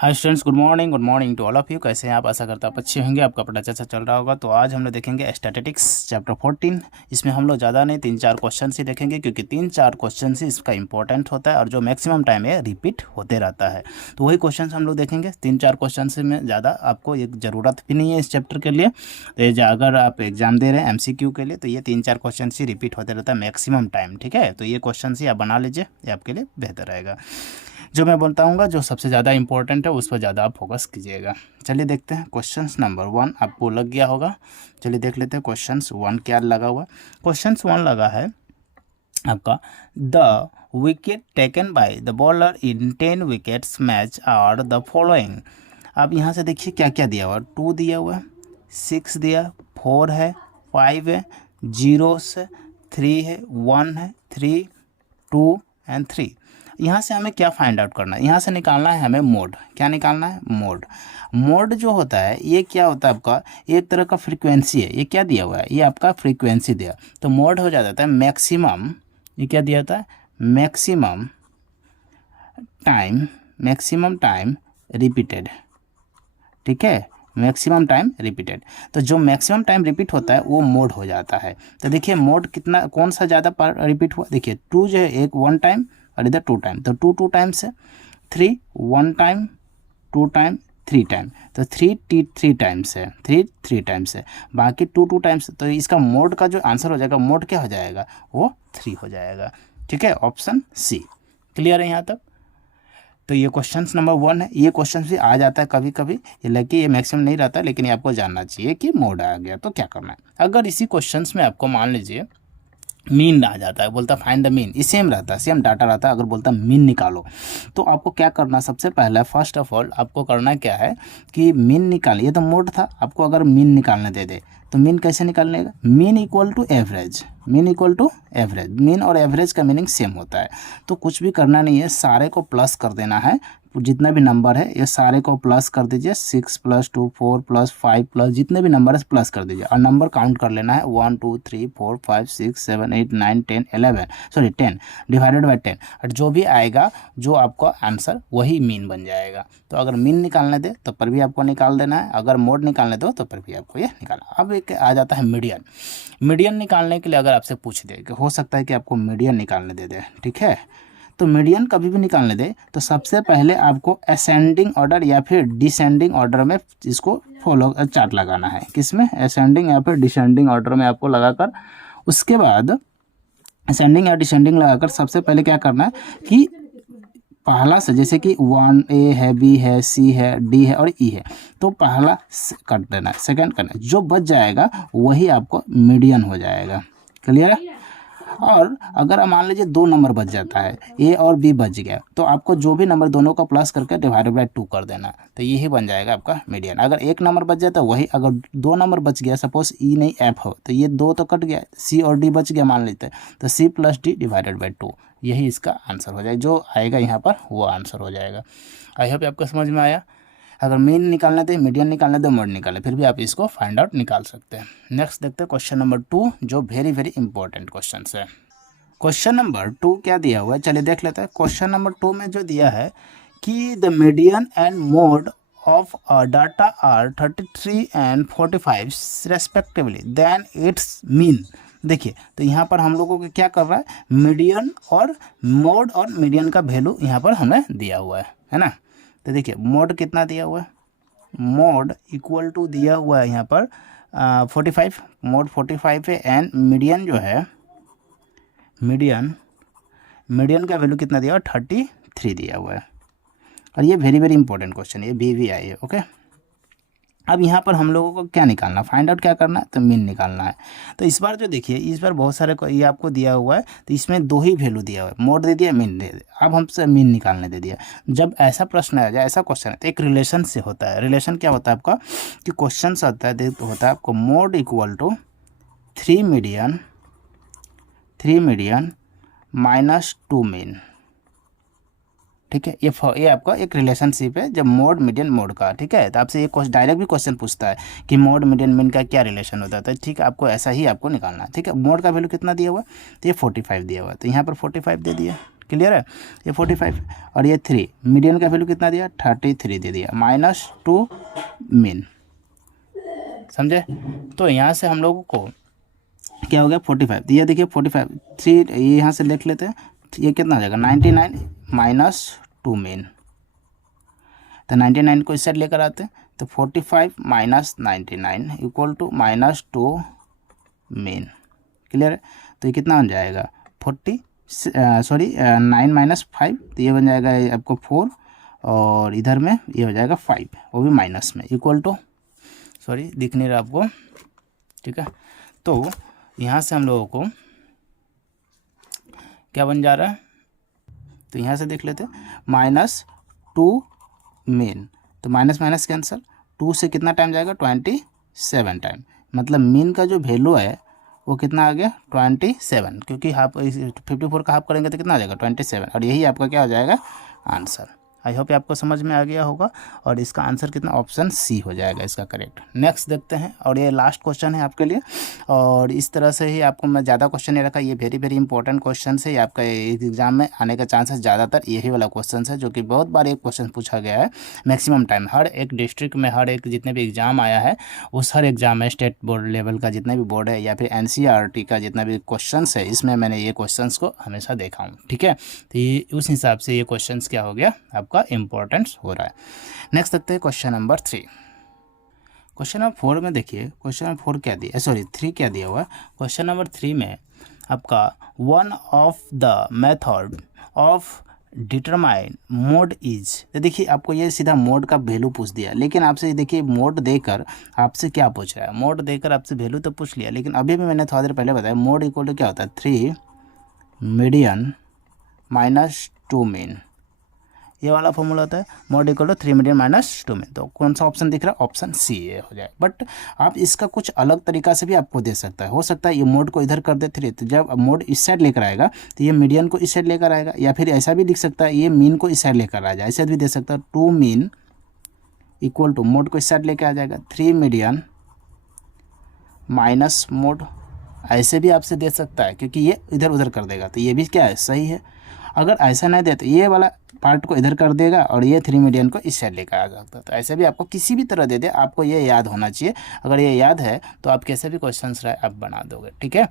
Hi students, good morning to all of you. कैसे हैं आप? आशा करता आप अच्छे होंगे, आपका पढ़ाई अच्छा चल रहा होगा। तो आज हम लोग देखेंगे स्टैटिस्टिक्स चैप्टर 14। इसमें हम लोग ज़्यादा नहीं 3-4 क्वेश्चन ही देखेंगे, क्योंकि 3-4 क्वेश्चन ही इसका इंपॉर्टेंट होता है और जो मैक्सिमम टाइम है रिपीट होते रहता है। तो वही क्वेश्चन हम लोग देखेंगे 3-4 क्वेश्चन से में ज़्यादा आपको एक ज़रूरत भी नहीं है इस चैप्टर के लिए। तो अगर आप एग्जाम दे रहे हैं MCQ के लिए, तो ये 3-4 क्वेश्चन ही रिपीट होते रहता है मैक्सिमम टाइम। ठीक है, तो ये क्वेश्चन ही आप बना लीजिए, ये आपके लिए बेहतर रहेगा। जो मैं बोलता हूँ जो सबसे ज़्यादा इंपॉर्टेंट है उस पर ज़्यादा आप फोकस कीजिएगा। चलिए देखते हैं क्वेश्चन नंबर 1 आपको लग गया होगा। चलिए देख लेते हैं क्वेश्चन 1 क्या लगा हुआ। क्वेश्चन 1 लगा है आपका, the wicket taken by the bowler in 10 wickets match are the following. आप यहाँ से देखिए क्या क्या दिया हुआ, 2 दिया हुआ है, 6 दिया, 4 है, 5 है, 0 है, 3 है, 1 है, 3, 2 एंड 3। यहाँ से हमें क्या फाइंड आउट करना है, यहाँ से निकालना है हमें मोड। क्या निकालना है? मोड। मोड जो होता है ये क्या होता है आपका, एक तरह का फ्रीक्वेंसी है। ये क्या दिया हुआ है? ये आपका फ्रीक्वेंसी दिया, तो मोड हो जाता है मैक्सिमम। ये क्या दिया था? Maximum time repeated. ठीक है, मैक्सिमम टाइम रिपीटेड। तो जो मैक्सिमम टाइम रिपीट होता है वो मोड हो जाता है। तो देखिए मोड कितना, कौन सा ज़्यादा रिपीट हुआ, देखिए 2 जो है एक 1 टाइम और इधर 2 टाइम, तो 2 टाइम्स है, 3 1 टाइम, 2 टाइम, 3 टाइम, तो 3 टाइम्स है, 3 टाइम्स है, बाकी 2 टाइम्स। तो इसका मोड का जो आंसर हो जाएगा, मोड क्या हो जाएगा? वो 3 हो जाएगा। ठीक है, ऑप्शन सी। क्लियर है यहाँ तक? तो ये क्वेश्चन नंबर 1 है। ये क्वेश्चन भी आ जाता है कभी कभी, हालांकि ये मैक्सिमम नहीं रहता, लेकिन ये आपको जानना चाहिए कि मोड आ गया तो क्या करना है। अगर इसी क्वेश्चन में आपको मान लीजिए मीन आ जाता है, बोलता फाइंड द मीन, सेम रहता है, सेम डाटा रहता है, अगर बोलता मीन निकालो, तो आपको क्या करना, सबसे पहला फर्स्ट ऑफ ऑल आपको करना क्या है कि मीन निकाल। ये तो मोड था, आपको अगर मीन निकालने दे दे तो मीन कैसे निकालने का? Mean equal to average. Mean equal to average, mean और एवरेज का मीनिंग सेम होता है। तो कुछ भी करना नहीं है, सारे को प्लस कर देना है, जितना भी नंबर है ये सारे को प्लस कर दीजिए। 6 + 2 4 + 5 प्लस जितने भी नंबर है प्लस कर दीजिए, और नंबर काउंट कर लेना है 1 2 3 4 5 6 7 8 9 10 11, सॉरी 10 डिवाइडेड बाई 10, और जो भी आएगा जो आपका आंसर वही मीन बन जाएगा। तो अगर मीन निकालने दे तो पर भी आपको निकाल देना है, अगर मोड निकालने दो तो पर भी आपको ये निकालना। अब एक आ जाता है मीडियन। मीडियन निकालने के लिए अगर आपसे पूछ दे कि हो सकता है कि आपको मीडियन निकालने दे दे, ठीक है, तो मीडियन कभी भी निकालने दे तो सबसे पहले आपको असेंडिंग ऑर्डर या फिर डिसेंडिंग ऑर्डर में इसको फॉलो चार्ट लगाना है। किसमें? असेंडिंग या फिर डिसेंडिंग ऑर्डर में आपको लगाकर, उसके बाद असेंडिंग या डिसेंडिंग लगाकर सबसे पहले क्या करना है कि पहला से, जैसे कि 1A है, B है, C है, D है और E है, तो पहला कर देना है, सेकंड करना है, जो बच जाएगा वही आपको मीडियन हो जाएगा। क्लियर है? और अगर मान लीजिए 2 नंबर बच जाता है, A और B बच गया, तो आपको जो भी नंबर दोनों का प्लस करके डिवाइडेड बाय 2 कर देना, तो यही बन जाएगा आपका मीडियन। अगर एक नंबर बच जाता है वही, अगर 2 नंबर बच गया, सपोज E नहीं F हो, तो ये 2 तो कट गया, C और D बच गया मान लेते हैं, तो C + D डिवाइडेड बाई 2, यही इसका आंसर हो जाएगा। जो आएगा यहाँ पर वो आंसर हो जाएगा। आई होप आपको समझ में आया। अगर मीन निकालना दे, मीडियन निकालना दे, मोड निकालना, फिर भी आप इसको फाइंड आउट निकाल सकते हैं। नेक्स्ट देखते हैं क्वेश्चन नंबर 2, जो वेरी वेरी इंपॉर्टेंट क्वेश्चन है। क्वेश्चन नंबर 2 क्या दिया हुआ है, चलिए देख लेते हैं। क्वेश्चन नंबर 2 में जो दिया है कि the median and mode of data are 33 and 45 respectively, then it's mean. देखिए तो यहाँ पर हम लोगों को क्या कर रहा है, मीडियन और मोड और मीडियन का वैल्यू यहाँ पर हमें दिया हुआ है ना। तो देखिए मोड कितना दिया हुआ है, मोड इक्वल टू दिया हुआ है यहाँ पर 45, मोड 45 है, एंड मीडियन जो है, मीडियन का वैल्यू कितना दिया हुआ? 33 दिया हुआ है। और ये वेरी वेरी इंपॉर्टेंट क्वेश्चन है, ये BVI है। ओके, अब यहाँ पर हम लोगों को क्या निकालना, फाइंड आउट क्या करना है, तो मीन निकालना है। तो इस बार जो देखिए, इस बार बहुत सारे ये आपको दिया हुआ है, तो इसमें 2 ही वैल्यू दिया हुआ है, मोड दे दिया, मीन दे दिया। अब हमसे मीन निकालने दे दिया। जब ऐसा प्रश्न आ जाए, ऐसा क्वेश्चन है, तो एक रिलेशन से होता है। रिलेशन क्या होता है आपका कि क्वेश्चन होता है आपको mode equal to 3 median -2 mean. ठीक है, ये आपका एक रिलेशनशिप है जब मोड मीडियन मोड का। ठीक है, तो आपसे ये डायरेक्ट भी क्वेश्चन पूछता है कि मोड मीडियन मीन का क्या रिलेशन होता है, तो ठीक है आपको ऐसा ही आपको निकालना है। ठीक है, मोड का वैल्यू कितना दिया हुआ है, तो ये 45 दिया हुआ है, तो यहाँ पर 45 दे दिया। क्लियर है। ये 45 और ये 3, मीडियन का वैल्यू कितना दिया 33 दे दिया, -2 मीन, समझे। तो यहाँ से हम लोगों को क्या हो गया 45, तो ये देखिए 45 3 ये यहाँ से देख लेते हैं, ये कितना हो जाएगा 99 -2 मीन। तो 99 को इस साइड लेकर आते हैं, तो 45 - 99 इक्वल टू -2 मीन, क्लियर है। तो ये कितना बन जाएगा 9 - 5, तो ये बन जाएगा आपको 4 और इधर में ये हो जाएगा 5, वो भी माइनस में, इक्वल टू दिख नहीं रहा आपको, ठीक है। तो यहाँ से हम लोगों को क्या बन जा रहा है, तो यहाँ से देख लेते हैं -2 मीन, तो माइनस माइनस कैंसिल, 2 से कितना टाइम जाएगा 27 टाइम, मतलब मीन का जो वैल्यू है वो कितना आ गया 27, क्योंकि हाफ 54 का हाफ करेंगे तो कितना आ जाएगा 27, और यही आपका क्या हो जाएगा आंसर। आई होप आपको समझ में आ गया होगा, और इसका आंसर कितना ऑप्शन सी हो जाएगा इसका करेक्ट। नेक्स्ट देखते हैं, और ये लास्ट क्वेश्चन है आपके लिए, और इस तरह से ही आपको मैं ज़्यादा क्वेश्चन नहीं रखा, ये वेरी वेरी इंपॉर्टेंट क्वेश्चन है, आपका एग्जाम में आने का चांसेस ज़्यादातर यही वाला क्वेश्चन है, जो कि बहुत बार एक क्वेश्चन पूछा गया है मैक्सिमम टाइम, हर एक डिस्ट्रिक्ट में हर एक जितने भी एग्जाम आया है उस हर एग्जाम में, स्टेट बोर्ड लेवल का जितने भी बोर्ड है या फिर NCERT का जितना भी क्वेश्चन है, इसमें मैंने ये क्वेश्चन को हमेशा देखा हूँ, ठीक है। तो ये उस हिसाब से ये क्वेश्चन क्या हो गया आपका इंपॉर्टेंस हो रहा है। नेक्स्ट देखते हैं क्वेश्चन नंबर 3। क्वेश्चन नंबर 4 में देखिए, क्वेश्चन नंबर 4 क्या दिया, 3 क्या दिया हुआ है। क्वेश्चन नंबर 3 में आपका one of the method of determine mode is, तो देखिए आपको ये सीधा मोड का वैल्यू पूछ दिया, लेकिन आपसे देखिए मोड देकर आपसे क्या पूछ रहा है, मोड देकर आपसे वैल्यू तो पूछ लिया, लेकिन अभी भी मैंने थोड़ा देर पहले बताया मोड इक्वल टू क्या होता है 3 मीडियन -2 मीन, ये वाला फॉर्मूला होता है, mode equal to 3 median -2 mean. तो कौन सा ऑप्शन दिख रहा है, ऑप्शन सी ये हो जाए। बट आप इसका कुछ अलग तरीका से भी आपको दे सकता है, हो सकता है ये मोड को इधर कर दे 3, तो जब मोड इस साइड लेकर आएगा तो ये मीडियन को इस साइड लेकर आएगा, या फिर ऐसा भी लिख सकता है ये मीन को इस साइड लेकर आ जाए, ऐसे भी दे सकता है 2 मीन इक्वल टू मोड को इस साइड लेकर आ जाएगा 3 मीडियन माइनस मोड, ऐसे भी आपसे दे सकता है, क्योंकि ये इधर उधर कर देगा, तो ये भी क्या है सही है। अगर ऐसा नहीं दे तो ये वाला पार्ट को इधर कर देगा और ये 3 मीडियन को इस साइड लेकर आ सकता है, तो ऐसे भी आपको किसी भी तरह दे दे, आपको ये याद होना चाहिए। अगर ये याद है तो आप कैसे भी क्वेश्चंस रहे आप बना दोगे, ठीक है।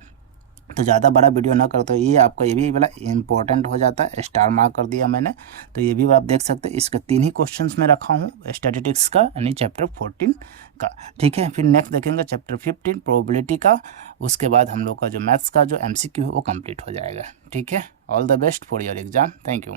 तो ज़्यादा बड़ा वीडियो ना करते, ये आपका ये भी वाला इंपॉर्टेंट हो जाता है, स्टार मार्क कर दिया मैंने, तो ये भी आप देख सकते हैं। इसके 3 ही क्वेश्चंस में रखा हूँ स्टैटिस्टिक्स का, यानी चैप्टर 14 का, ठीक है। फिर नेक्स्ट देखेंगे चैप्टर 15 प्रोबेबिलिटी का, उसके बाद हम लोग का जो मैथ्स का जो MCQ है वो कंप्लीट हो जाएगा, ठीक है। All the best for your exam, thank you.